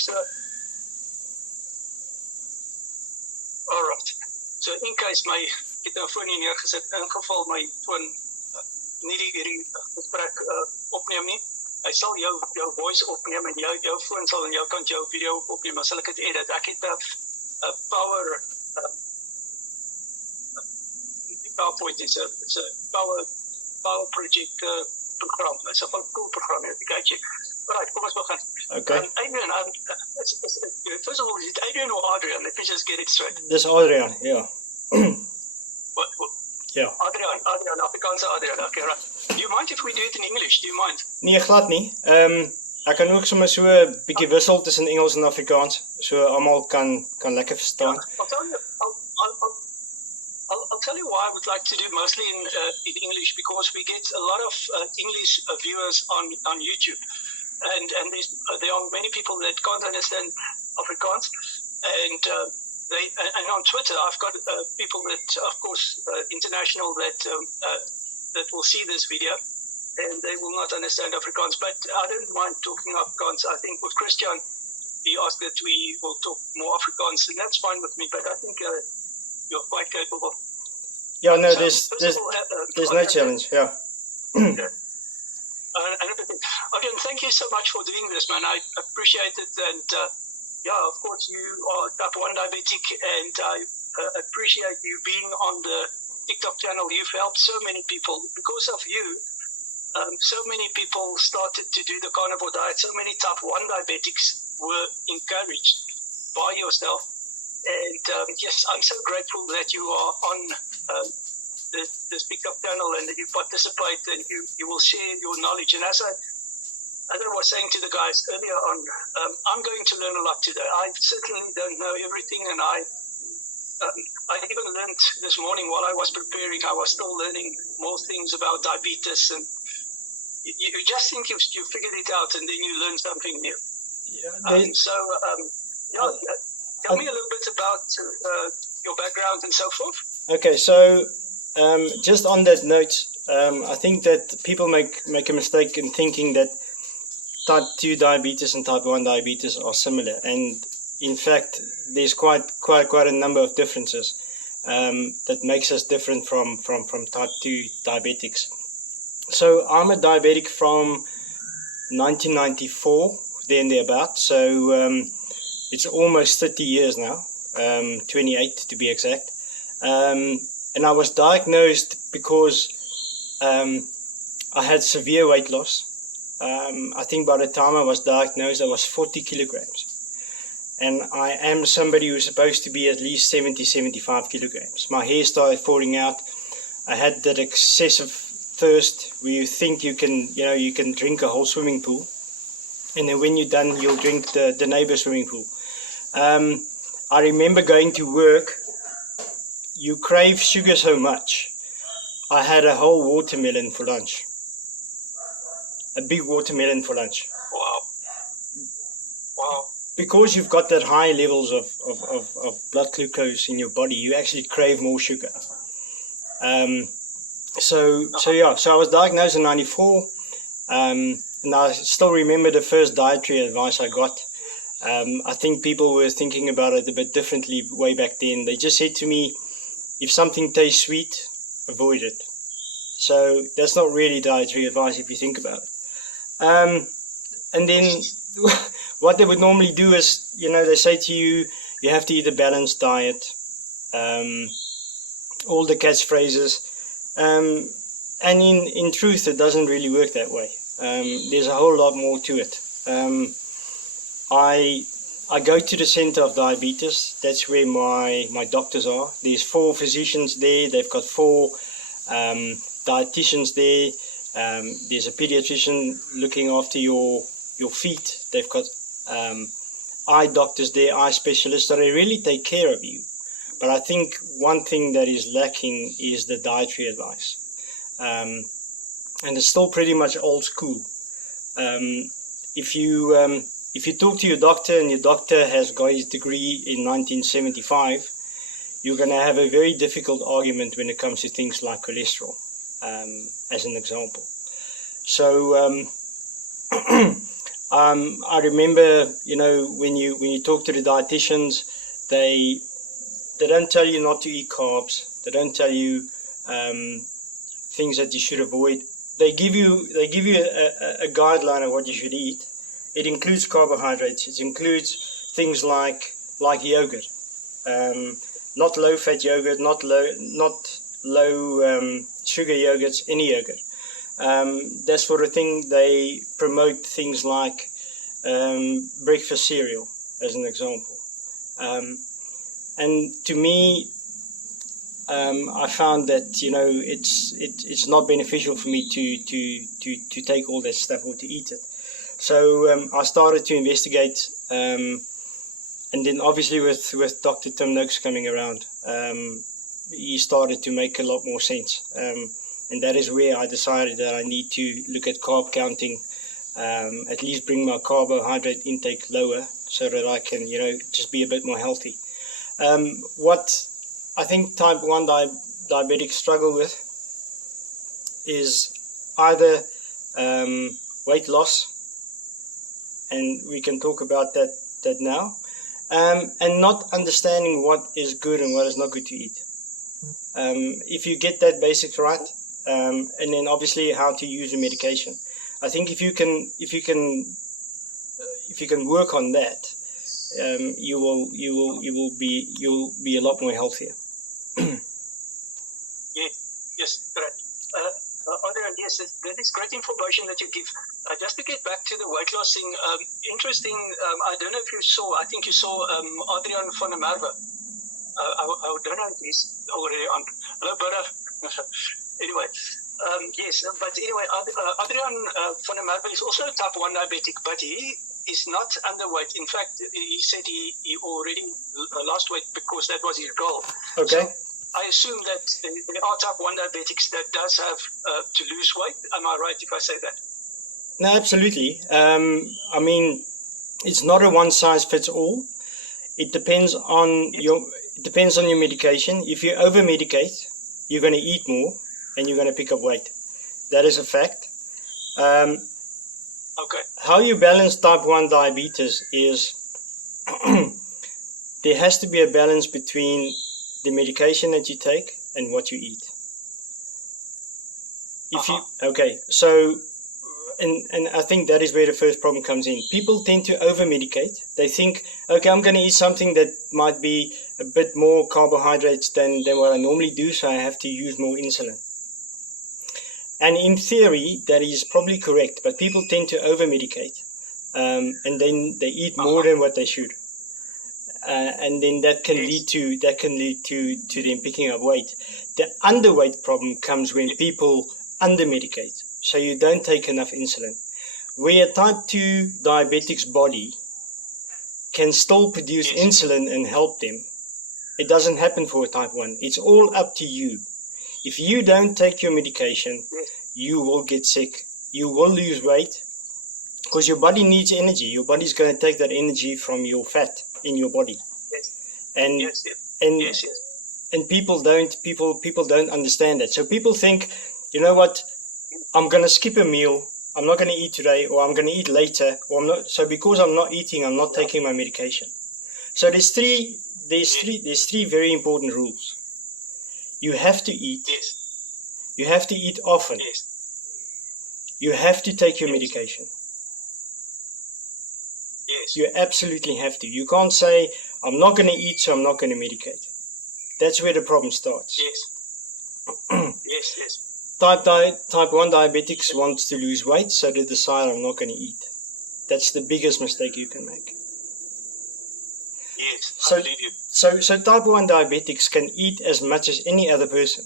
So, all right. So in case my ek het nou foon hier neergesit, in geval my foon nie hierdie gesprek opneem nie, hy sal jou voice opneem en jou foon sal aan jou kant jou video opneem, maar sal ek dit edit. Ek het 'n PowerPoint is a power project program. It's a cool program. You can check. Right, kom ons begin. Okay. Adrian, first of all, is it Adrian or Adrian? Let me just get it straight. Dis Adrian, ja. What? Ja. Adrian, Afrikaanse Adrian. Okay, right. Do you mind if we do it in English? Do you mind? Nee, glad nie. Ek kan ook sommer so 'n bietjie wissel tussen Engels en Afrikaans, so almal kan lekker verstaan. I'll tell you why I would like to do mostly in English, because we get a lot of English viewers on YouTube, and there are many people that can't understand Afrikaans, and on Twitter I've got people that, of course, international that will see this video, and they will not understand Afrikaans, but I don't mind talking Afrikaans. I think with Christian, he asked that we will talk more Afrikaans, and that's fine with me, but I think you're quite capable. Yeah, no, there's no challenge, yeah. Again, thank you so much for doing this, man. I appreciate it, and yeah, of course, you are type 1 diabetic, and I appreciate you being on the TikTok channel. You've helped so many people. Because of you, so many people started to do the carnivore diet. So many type 1 diabetics were encouraged by yourself. And yes, I'm so grateful that you are on this TikTok channel and that you participate and you will share your knowledge. And as I was saying to the guys earlier on, I'm going to learn a lot today. I certainly don't know everything, and I even learned this morning while I was preparing. I was still learning more things about diabetes, and you just think you figured it out, and then you learn something new. Yeah, tell me a little bit about your background and so forth. Okay, so just on that note, I think that people make a mistake in thinking that type 2 diabetes and type 1 diabetes are similar, and in fact there's quite a number of differences that makes us different from type 2 diabetics. So I'm a diabetic from 1994, there and thereabout, so it's almost 30 years now, 28 to be exact. And I was diagnosed because I had severe weight loss. I think by the time I was diagnosed, I was 40 kilograms. And I am somebody who's supposed to be at least 70-75 kilograms. My hair started falling out. I had that excessive thirst where you think you can drink a whole swimming pool. And then when you're done, you'll drink the neighbor's swimming pool. I remember going to work. You crave sugar so much. I had a whole watermelon for lunch. A big watermelon for lunch. Wow. Because you've got that high levels of blood glucose in your body, you actually crave more sugar. So I was diagnosed in 94, and I still remember the first dietary advice I got. I think people were thinking about it a bit differently way back then. They just said to me, if something tastes sweet, avoid it. So that's not really dietary advice if you think about it. And then what they would normally do is, they say to you, you have to eat a balanced diet, all the catchphrases. And in truth, it doesn't really work that way. There's a whole lot more to it. I go to the Center of Diabetes. That's where my doctors are. There's 4 physicians there. They've got 4 dietitians there. There's a pediatrician looking after your feet. They've got eye doctors there, eye specialists. So they really take care of you. But I think one thing that is lacking is the dietary advice. And it's still pretty much old school. If you talk to your doctor and your doctor has got his degree in 1975, you're going to have a very difficult argument when it comes to things like cholesterol, as an example. So I remember, when you talk to the dietitians, they don't tell you not to eat carbs. They don't tell you things that you should avoid. They give you a guideline of what you should eat. It includes carbohydrates. It includes things like yogurt, not low fat yogurt, not low sugar yogurts, any yogurt. That sort of thing. They promote things like breakfast cereal, as an example. And to me, I found that it's not beneficial for me to take all that stuff or to eat it. So I started to investigate, and then obviously with Dr. Tim Noakes coming around, he started to make a lot more sense. And that is where I decided that I need to look at carb counting, at least bring my carbohydrate intake lower so that I can, just be a bit more healthy. What I think type 1 diabetics struggle with is either weight loss, and we can talk about that now, and not understanding what is good and what is not good to eat. If you get that basics right, and then obviously how to use the medication. I think if you can work on that, you'll be a lot more healthier. Yes, correct. Adrian, yes, that is great information that you give. Just to get back to the weight loss thing, interesting. I don't know if you saw. I think you saw Adrian van der Merwe. I don't know if he's already on. Hello, brother. Anyway, yes, but anyway, Adrian van der Merwe is also a type 1 diabetic, but he is not underweight. In fact, he said he already lost weight because that was his goal. Okay. So I assume that there are type 1 diabetics that does have to lose weight. Am I right if I say that? No, absolutely. I mean, it's not a one size fits all. It depends on your medication. If you over medicate, you're going to eat more and you're going to pick up weight. That is a fact. Okay. How you balance type 1 diabetes is there has to be a balance between the medication that you take and what you eat. So and I think that is where the first problem comes in. People tend to over medicate. They think, okay, I'm going to eat something that might be a bit more carbohydrates than what I normally do, so I have to use more insulin. And in theory, that is probably correct, but people tend to over medicate, and then they eat more than what they should. And then that can lead to them picking up weight. The underweight problem comes when people under-medicate, so you don't take enough insulin. Where a type 2 diabetic's body can still produce insulin and help them, it doesn't happen for a type 1. It's all up to you. If you don't take your medication, you will get sick. You will lose weight because your body needs energy. Your body's going to take that energy from your fat in your body. And people don't understand that. So people think, you know what, I'm going to skip a meal. I'm not going to eat today, or I'm going to eat later, or I'm not. So because I'm not eating, I'm not taking my medication. So there's three very important rules. You have to eat. You have to eat often. You have to take your medication. You absolutely have to. You can't say, I'm not going to eat, so I'm not going to medicate. That's where the problem starts. Type 1 diabetics want to lose weight, so they decide, I'm not going to eat. That's the biggest mistake you can make. I believe you. So type 1 diabetics can eat as much as any other person,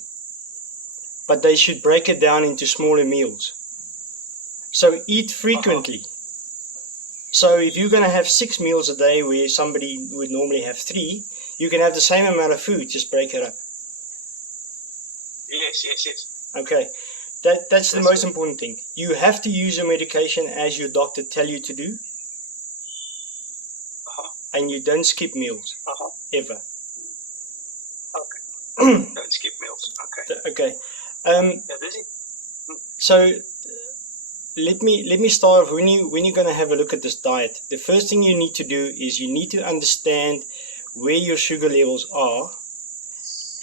but they should break it down into smaller meals. So eat frequently. So if you're going to have 6 meals a day where somebody would normally have 3, you can have the same amount of food, just break it up. Yes. Okay, that's the most important thing. You have to use your medication as your doctor tell you to do, and you don't skip meals, ever. Okay. Don't skip meals. Okay. Okay. So let me start off. When you're going to have a look at this diet, the first thing you need to do is you need to understand where your sugar levels are,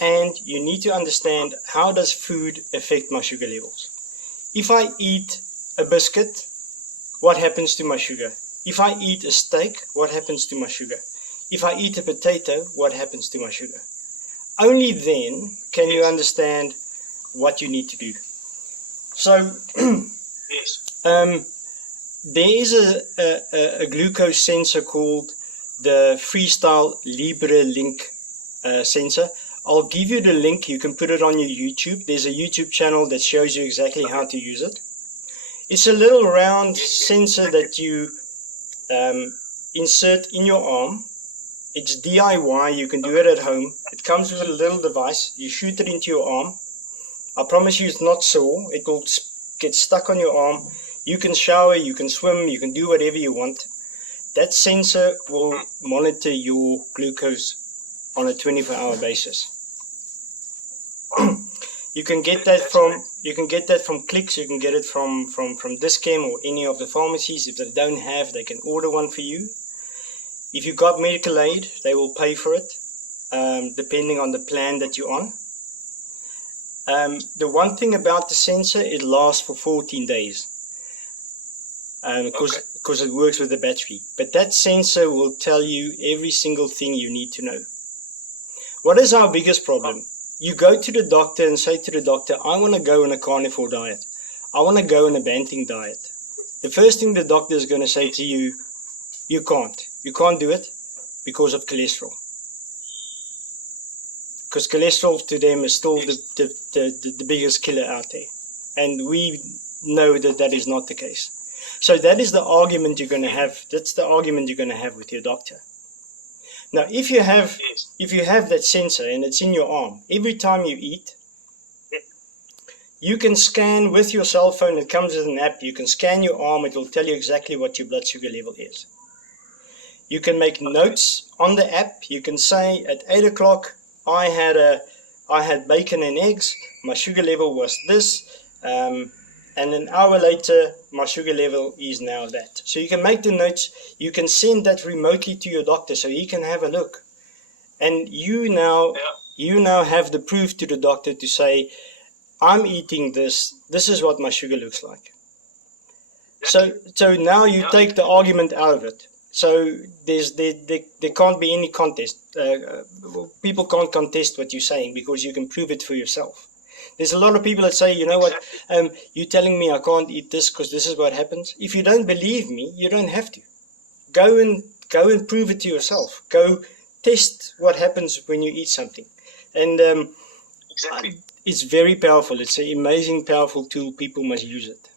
and you need to understand how does food affect my sugar levels. If I eat a biscuit, what happens to my sugar? If I eat a steak, what happens to my sugar? If I eat a potato, what happens to my sugar? Only then can you understand what you need to do. So, there is a glucose sensor called the Freestyle Libre Link sensor. I'll give you the link. You can put it on your YouTube. There's a YouTube channel that shows you exactly how to use it. It's a little round sensor that you insert in your arm. It's DIY. You can do it at home. It comes with a little device. You shoot it into your arm. I promise you it's not sore. It will get stuck on your arm. You can shower, you can swim, you can do whatever you want. That sensor will monitor your glucose on a 24-hour basis. You can get that from Clicks. You can get it from Dis-Chem or any of the pharmacies. If they don't have, they can order one for you. If you got medical aid, they will pay for it, depending on the plan that you're on. The one thing about the sensor, it lasts for 14 days. Because it works with the battery. But that sensor will tell you every single thing you need to know. What is our biggest problem? You go to the doctor and say to the doctor, I want to go on a carnivore diet. I want to go on a Banting diet. The first thing the doctor is going to say to you, you can't. You can't do it because of cholesterol. Because cholesterol to them is still the biggest killer out there. And we know that that is not the case. So that is the argument you're going to have. That's the argument you're going to have with your doctor. Now, if you have that sensor and it's in your arm, every time you eat, you can scan with your cell phone. It comes with an app. You can scan your arm. It will tell you exactly what your blood sugar level is. You can make notes on the app. You can say at 8 o'clock, I had bacon and eggs. My sugar level was this. And an hour later, my sugar level is now that. So you can make the notes. You can send that remotely to your doctor so he can have a look. And you now have the proof to the doctor to say, I'm eating this. This is what my sugar looks like. So now you take the argument out of it. So there can't be any contest. People can't contest what you're saying because you can prove it for yourself. There's a lot of people that say, you know what, you're telling me I can't eat this because this is what happens. If you don't believe me, you don't have to. Go and prove it to yourself. Go test what happens when you eat something. And it's very powerful. It's an amazing, powerful tool. People must use it.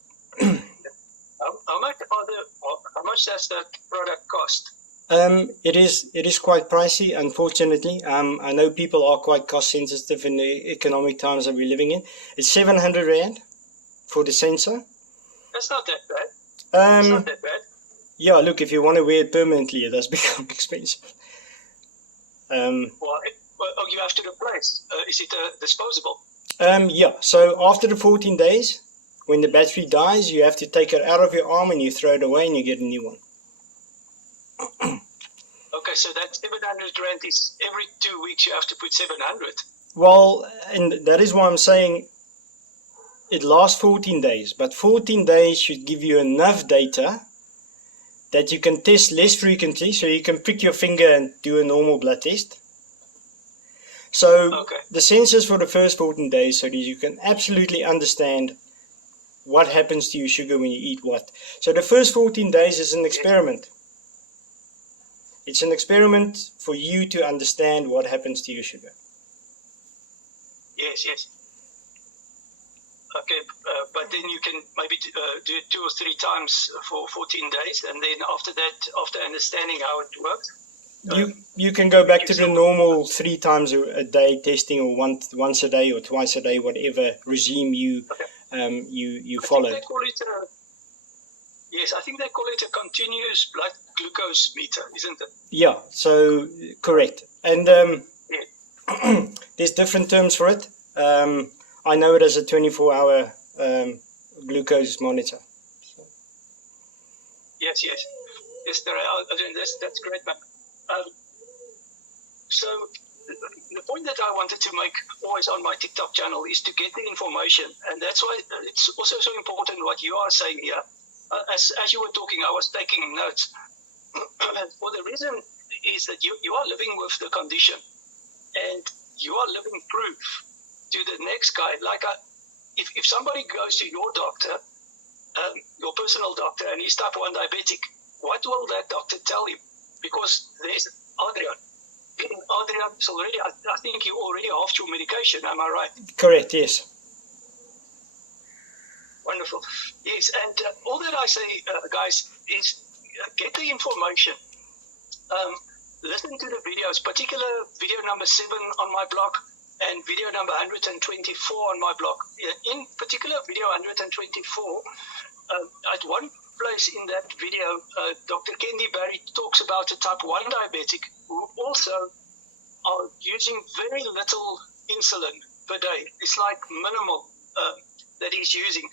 How much does that product cost? It is quite pricey, unfortunately. I know people are quite cost sensitive in the economic times that we're living in. It's 700 Rand for the sensor. That's not that bad. It's not that bad. Yeah, look, if you want to wear it permanently, it does become expensive. You have to replace. Is it disposable? Yeah, so after the 14 days, when the battery dies, you have to take it out of your arm and you throw it away and you get a new one. Okay, so that 700 Rand is every 2 weeks you have to put 700. Well, and that is why I'm saying it lasts 14 days, but 14 days should give you enough data that you can test less frequently, so you can prick your finger and do a normal blood test. So the sensors for the first 14 days, so that you can absolutely understand what happens to your sugar when you eat what. So the first 14 days is an experiment. It's an experiment for you to understand what happens to your sugar. Yes. Okay, but then you can maybe do it 2 or 3 times for 14 days, and then after that, after understanding how it works, you can go back to the normal 3 times a day testing, or once a day or twice a day, whatever regime you follow. I think they call it a continuous blood glucose meter, isn't it? Yeah, so correct. And there's different terms for it. I know it as a 24-hour glucose monitor. Yes, yes. Yes, that's great, man. So the point that I wanted to make always on my TikTok channel is to get the information, and that's why it's also so important what you are saying here. As you were talking, I was taking notes. For the reason is that you are living with the condition, and you are living proof to the next guy. Like if somebody goes to your doctor, your personal doctor, and he's type 1 diabetic, what will that doctor tell him? Because there's Adrian. Adrian is already, I think you already halved your medication, am I right? Correct, yes. Wonderful. Yes, and all that I say, guys, is get the information. Listen to the videos, particular video number 7 on my blog and video number 124 on my blog. In particular, video 124, at one place in that video, Dr. Kendi Barry talks about a type 1 diabetic who also are using very little insulin per day. It's like minimal that he's using.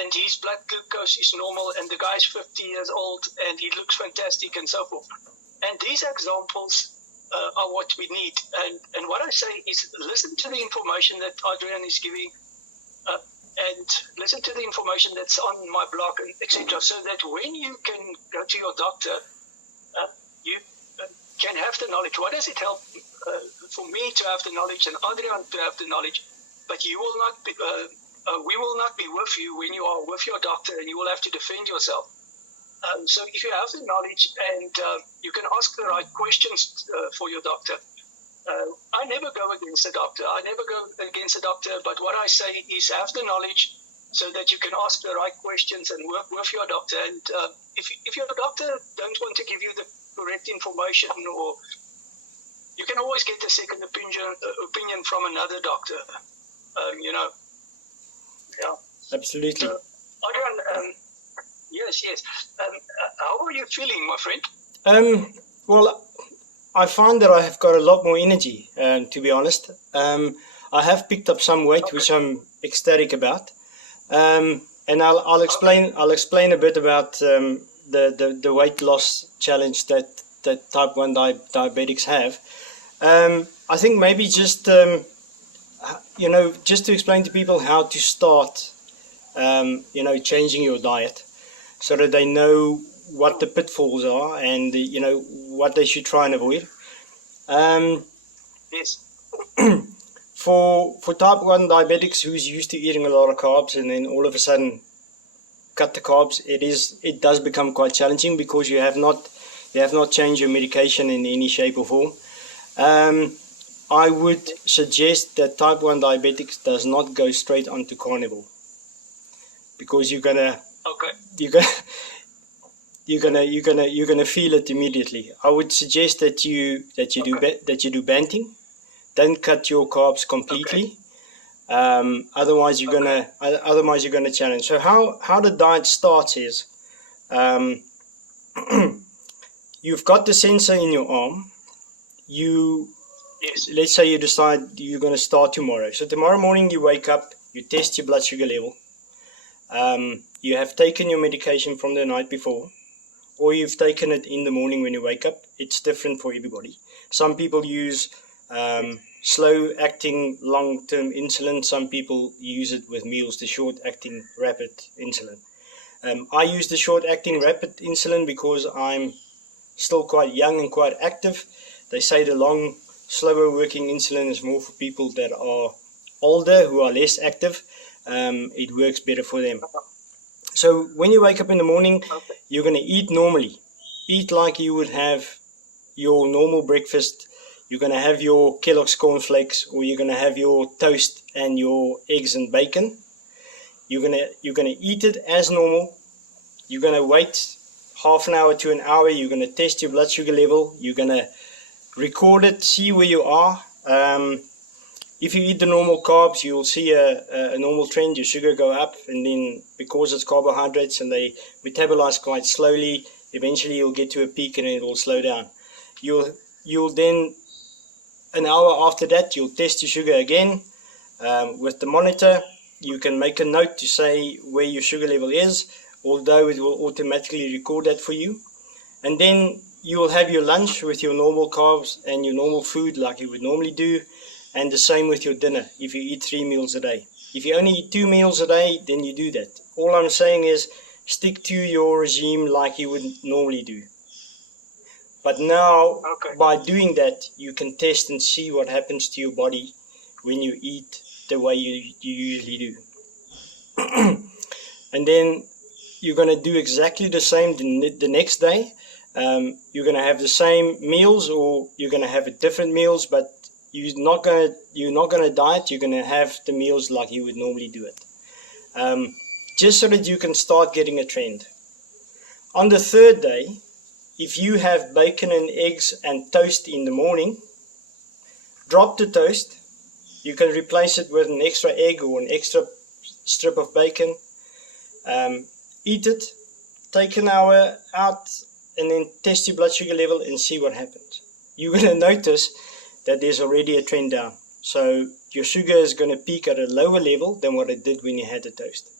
And his blood glucose is normal, and the guy's 50 years old, and he looks fantastic, and so forth. And these examples are what we need. And what I say is listen to the information that Adrian is giving, and listen to the information that's on my blog, etc., so that when you can go to your doctor, you can have the knowledge. What does it help for me to have the knowledge and Adrian to have the knowledge? But you will not be, we will not be with you when you are with your doctor, and you will have to defend yourself. So if you have the knowledge and you can ask the right questions for your doctor. I never go against the doctor. But what I say is have the knowledge so that you can ask the right questions and work with your doctor. And if your doctor don't want to give you the correct information, or you can always get a second opinion from another doctor. Yeah. Absolutely. Adrian, yes. How are you feeling, my friend? Well, I find that I have got a lot more energy, to be honest. I have picked up some weight, okay, which I'm ecstatic about. And I'll explain a bit about the weight loss challenge that type 1 diabetics have. I think maybe just just to explain to people how to start changing your diet, so that they know what the pitfalls are and what they should try and avoid. Yes. For type 1 diabetics who's used to eating a lot of carbs and then all of a sudden cut the carbs, it does become quite challenging, because you have not changed your medication in any shape or form. I would suggest that type 1 diabetics does not go straight onto carnivore, because you're gonna feel it immediately. I would suggest that you do banting. Don't cut your carbs completely. Okay. Otherwise you're gonna challenge. So how the diet starts is, you've got the sensor in your arm. Yes. Let's say you decide you're going to start tomorrow. So tomorrow morning you wake up, you test your blood sugar level. You have taken your medication from the night before, or you've taken it in the morning when you wake up. It's different for everybody. Some people use slow-acting long-term insulin. Some people use it with meals, the short-acting rapid insulin. I use the short-acting rapid insulin because I'm still quite young and quite active. They say the long, slower working insulin is more for people that are older, who are less active. It works better for them. So when you wake up in the morning, you're going to eat normally. Eat like you would have your normal breakfast. You're going to have your Kellogg's cornflakes, or you're going to have your toast and your eggs and bacon. You're going to eat it as normal. You're going to wait half an hour to an hour. You're going to test your blood sugar level. You're going to record it, see where you are. If you eat the normal carbs, you'll see a normal trend. Your sugar go up, and then because it's carbohydrates and they metabolize quite slowly, eventually you'll get to a peak and it will slow down. You'll then, an hour after that, you'll test your sugar again with the monitor. You can make a note to say where your sugar level is. although it will automatically record that for you. And then you will have your lunch with your normal carbs and your normal food like you would normally do, and the same with your dinner if you eat 3 meals a day. If you only eat 2 meals a day, then you do that. All I'm saying is stick to your regime like you would normally do. But now, by doing that, you can test and see what happens to your body when you eat the way you usually do. And then you're going to do exactly the same the next day. You're going to have the same meals, or you're going to have different meals, but you're not going to diet. You're going to have the meals like you would normally do it, just so that you can start getting a trend. On the third day, if you have bacon and eggs and toast in the morning, drop the toast. You can replace it with an extra egg or an extra strip of bacon. Eat it, take an hour out, and then test your blood sugar level and see what happens. You're going to notice that there's already a trend down. So your sugar is going to peak at a lower level than what it did when you had the toast.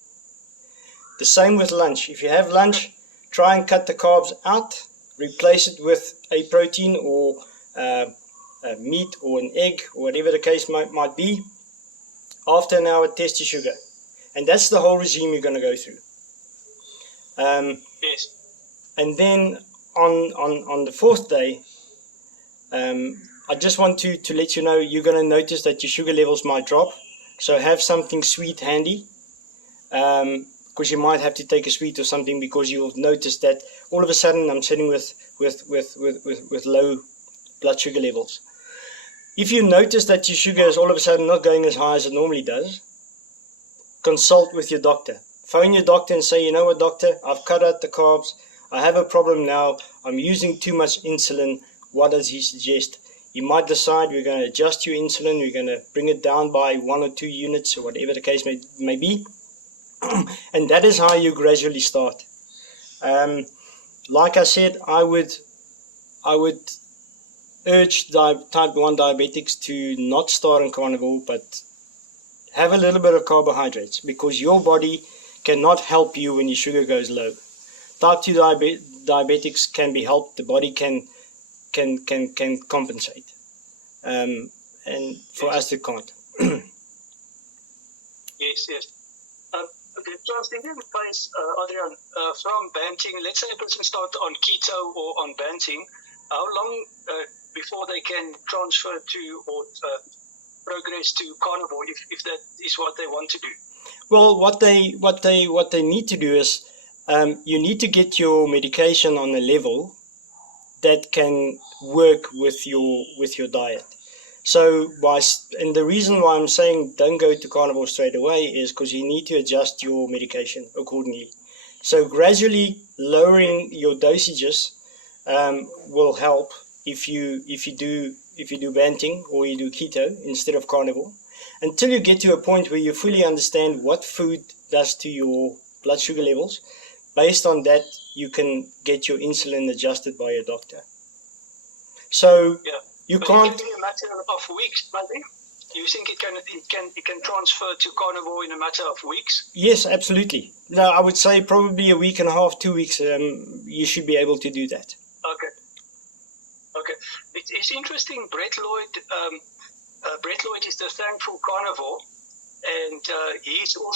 The same with lunch. If you have lunch, try and cut the carbs out, replace it with a protein or a meat or an egg or whatever the case might be. After an hour, test your sugar. And that's the whole regime you're going to go through. Yes. And then on the fourth day, I just want to let you know you're going to notice that your sugar levels might drop. So have something sweet handy, because you might have to take a sweet or something, because you'll notice that all of a sudden I'm sitting with low blood sugar levels. If you notice that your sugar is all of a sudden not going as high as it normally does, consult with your doctor. Phone your doctor and say, you know what, doctor, I've cut out the carbs. I have a problem now. I'm using too much insulin. What does he suggest? You might decide we're going to adjust your insulin. We're going to bring it down by 1 or 2 units or whatever the case may be. And that is how you gradually start. Like I said, I would urge type 1 diabetics to not start on carnivore, but have a little bit of carbohydrates, because your body cannot help you when your sugar goes low. Type 2 diabetics can be helped. The body can compensate, and for us it can't. Yes. The transition phase, Adrian, from banting, let's say a person starts on keto or on banting, how long before they can transfer to or progress to carnivore, if that is what they want to do? Well, what they need to do is you need to get your medication on a level that can work with your diet. So and the reason why I'm saying don't go to carnivore straight away is because you need to adjust your medication accordingly. So gradually lowering your dosages will help if you do banting or you do keto instead of carnivore, until you get to a point where you fully understand what food does to your blood sugar levels. Based on that, you can get your insulin adjusted by your doctor. So you can't. It can be a matter of weeks, maybe. You think it can transfer to carnivore in a matter of weeks? Yes, absolutely. No, I would say probably a week and a half, 2 weeks. You should be able to do that. Okay. It's interesting. Brett Lloyd is the Thankful Carnivore, and he's 4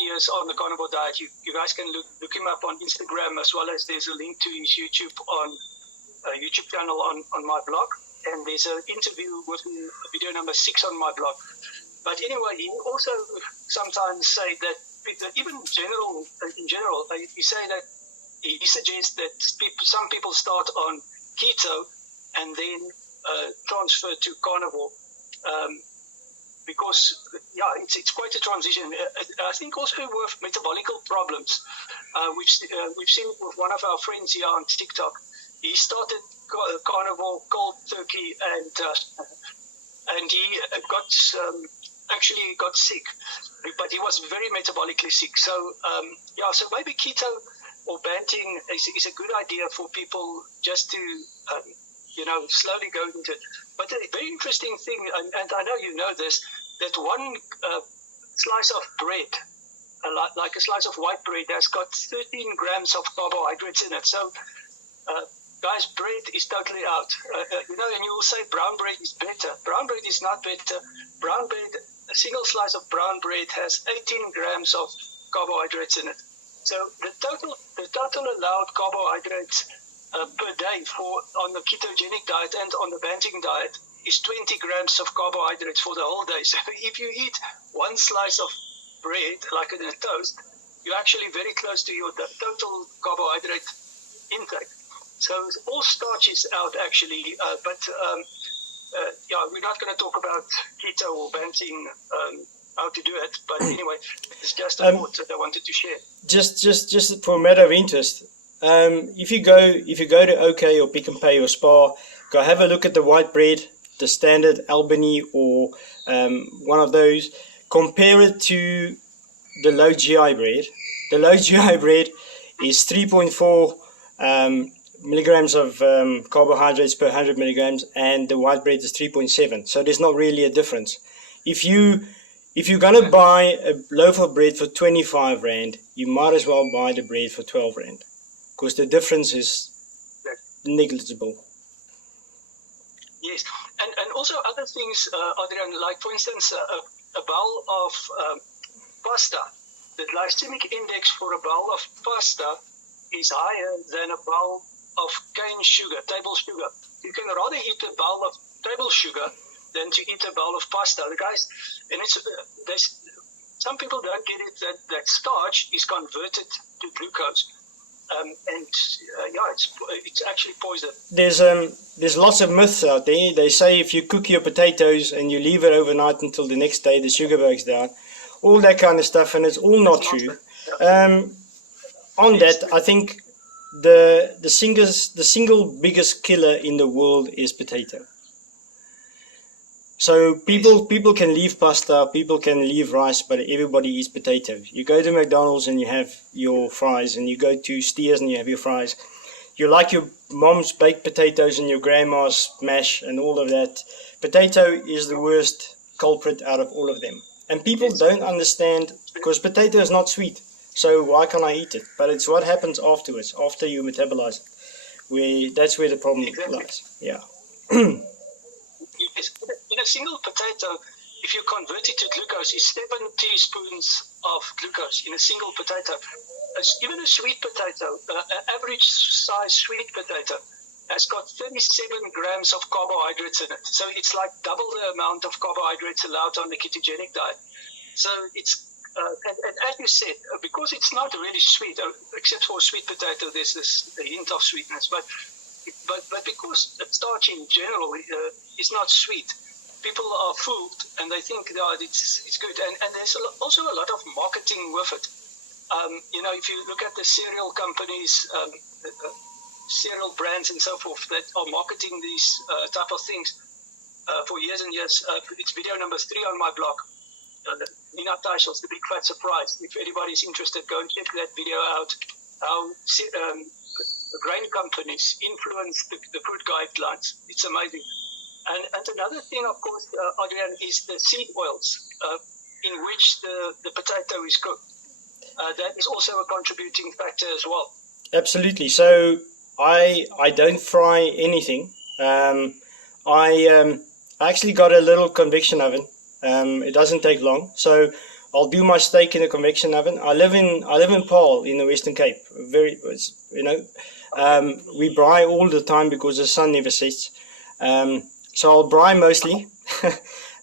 years on the carnivore diet. You guys can look him up on Instagram, as well as there's a link to his YouTube YouTube channel on my blog, and there's an interview with him, video number 6 on my blog. But anyway, he also sometimes say that even in general, he say that he suggests that some people start on keto and then transfer to carnivore, because it's quite a transition. I think also with metabolic problems, we've seen with one of our friends here on TikTok. He started carnivore cold turkey, and he got sick, but he was very metabolically sick. So so maybe keto or banting is a good idea for people just to slowly go into it. But a very interesting thing, and I know you know this, that one slice of bread like a slice of white bread has got 13 grams of carbohydrates in it. So, guys, bread is totally out. And you will say brown bread is better. Brown bread is not better. Brown bread, a single slice of brown bread has 18 grams of carbohydrates in it. So the total allowed carbohydrates per day on the ketogenic diet and on the Banting diet is 20 grams of carbohydrates for the whole day. So if you eat one slice of bread, like in a toast, you're actually very close to your total carbohydrate intake. So all starch is out actually, but we're not going to talk about keto or Banting, how to do it. But anyway, it's just a thought that I wanted to share. Just for a matter of interest, if you go to OK or Pick n Pay or Spar, go have a look at the white bread, the standard Albany or one of those. Compare it to the low GI bread. The low GI bread is 3.4 milligrams of carbohydrates per 100 milligrams, and the white bread is 3.7. So there's not really a difference. If you're going to buy a loaf of bread for 25 Rand, you might as well buy the bread for 12 Rand, because the difference is negligible. Yes, and also other things, Adrian, like for instance, a bowl of pasta. The glycemic index for a bowl of pasta is higher than a bowl of cane sugar, table sugar. You can rather eat a bowl of table sugar than to eat a bowl of pasta. The guys, and some people don't get it that starch is converted to glucose. It's actually poison. There's lots of myths out there. They say if you cook your potatoes and you leave it overnight until the next day, the sugar breaks down. All that kind of stuff, and it's all not true. On that, I think the single biggest killer in the world is potato. So people can leave pasta, people can leave rice, but everybody eats potatoes. You go to McDonald's and you have your fries, and you go to Steers and you have your fries. You like your mom's baked potatoes and your grandma's mash and all of that. Potato is the worst culprit out of all of them. And people don't understand, because potato is not sweet. So why can't I eat it? But it's what happens afterwards, after you metabolize it. That's where the problem lies. Yeah. Yes. In a single potato, if you convert it to glucose, it's 7 teaspoons of glucose in a single potato. Even a sweet potato, an average size sweet potato, has got 37 grams of carbohydrates in it. So it's like double the amount of carbohydrates allowed on the ketogenic diet. So it's, and as you said, because it's not really sweet, except for sweet potato, there's this hint of sweetness. But because starch in general is not sweet, people are fooled and they think that it's good. And there's also a lot of marketing with it. If you look at the cereal companies, cereal brands and so forth that are marketing these type of things for years and years. It's video number 3 on my blog. Nina Teichel's The Big Fat Surprise. If anybody's interested, go and check that video out. How grain companies influence the food guidelines. It's amazing. And another thing, of course, Adrian, is the seed oils in which the potato is cooked. That is also a contributing factor as well. Absolutely. So I don't fry anything. I actually got a little convection oven. It doesn't take long. So I'll do my steak in a convection oven. I live in Paarl in the Western Cape. We braai all the time because the sun never sets. So I'll braai mostly.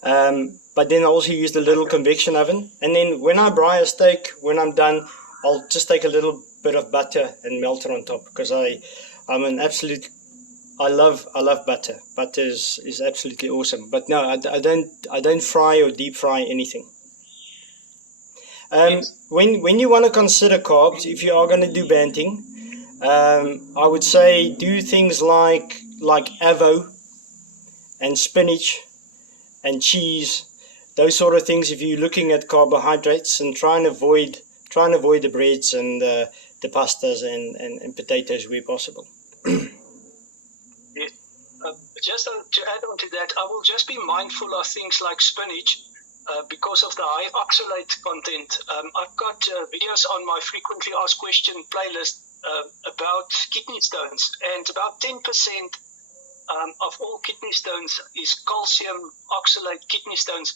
But then I also use the little convection oven. And then when I braai a steak, when I'm done, I'll just take a little bit of butter and melt it on top, because I love butter. Butter is absolutely awesome. But no, I don't fry or deep fry anything. When you want to consider carbs, if you are going to do Banting, I would say do things like avo and spinach and cheese, those sort of things. If you're looking at carbohydrates, and try and avoid the breads and the pastas and potatoes where possible. Just to add on to that, I will just be mindful of things like spinach, because of the high oxalate content. I've got videos on my frequently asked question playlist about kidney stones, and about 10% of all kidney stones is calcium oxalate kidney stones.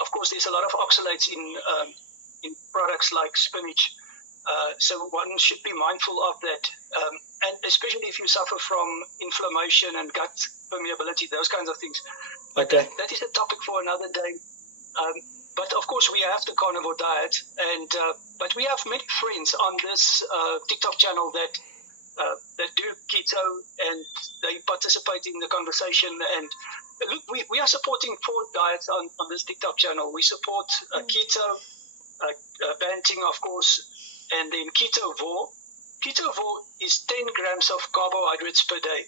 Of course, there's a lot of oxalates in products like spinach, so one should be mindful of that, and especially if you suffer from inflammation and gut permeability, those kinds of things. Okay. That is a topic for another day. But of course, we have the carnivore diet, and but we have many friends on this TikTok channel that do keto, and they participate in the conversation. And look, we are supporting 4 diets on this TikTok channel. We support keto, Banting, of course, and then ketovore. Ketovore is 10 grams of carbohydrates per day.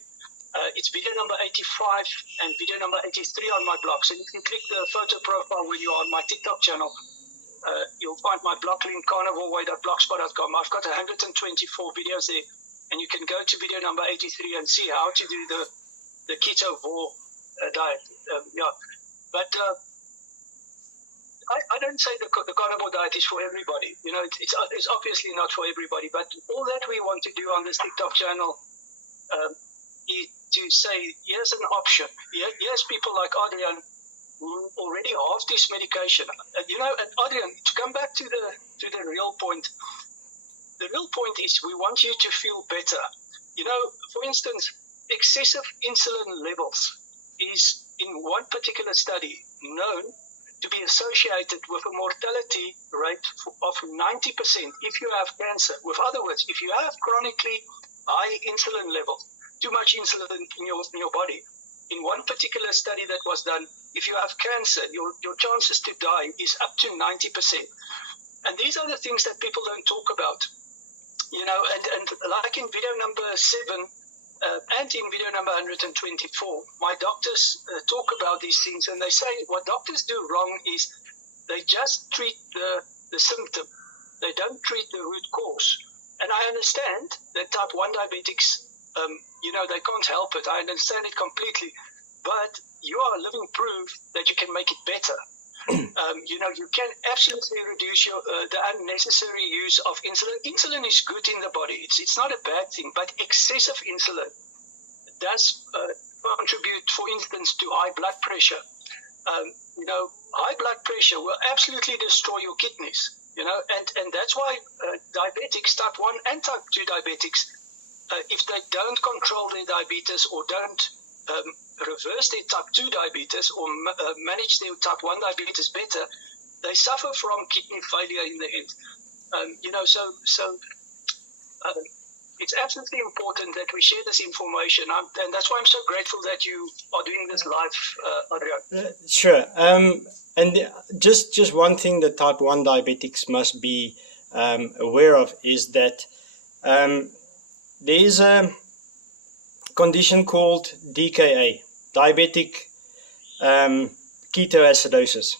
It's video number 85 and video number 83 on my blog. So you can click the photo profile when you're on my TikTok channel. You'll find my blog link, carnivoreway.blogspot.com. I've got 124 videos there, and you can go to video number 83 and see how to do the ketovore diet. But I don't say the carnivore diet is for everybody. You know, it's obviously not for everybody. But all that we want to do on this TikTok channel is to say, here's an option. Here's people like Adrian who already have this medication. You know, and Adrian, to come back to the real point, the real point is we want you to feel better. You know, for instance, excessive insulin levels is in one particular study known to be associated with a mortality rate of 90% if you have cancer. With other words, if you have chronically high insulin levels, too much insulin in your body. In one particular study that was done, if you have cancer, your chances to die is up to 90%. And these are the things that people don't talk about. You know, and like in video number 7 and in video number 124, my doctors talk about these things, and they say what doctors do wrong is they just treat the symptom. They don't treat the root cause. And I understand that type 1 diabetics, you know, they can't help it. I understand it completely. But you are living proof that you can make it better. You know, you can absolutely reduce the unnecessary use of insulin. Insulin is good in the body. It's not a bad thing. But excessive insulin does contribute, for instance, to high blood pressure. You know, high blood pressure will absolutely destroy your kidneys. You know, and that's why diabetics, type 1 and type 2 diabetics, if they don't control their diabetes or don't reverse their type 2 diabetes or manage their type 1 diabetes better, they suffer from kidney failure in the end. You know, so it's absolutely important that we share this information, and that's why I'm so grateful that you are doing this live, Adrian. Sure. And just one thing that type 1 diabetics must be aware of is that there is a condition called DKA, diabetic ketoacidosis.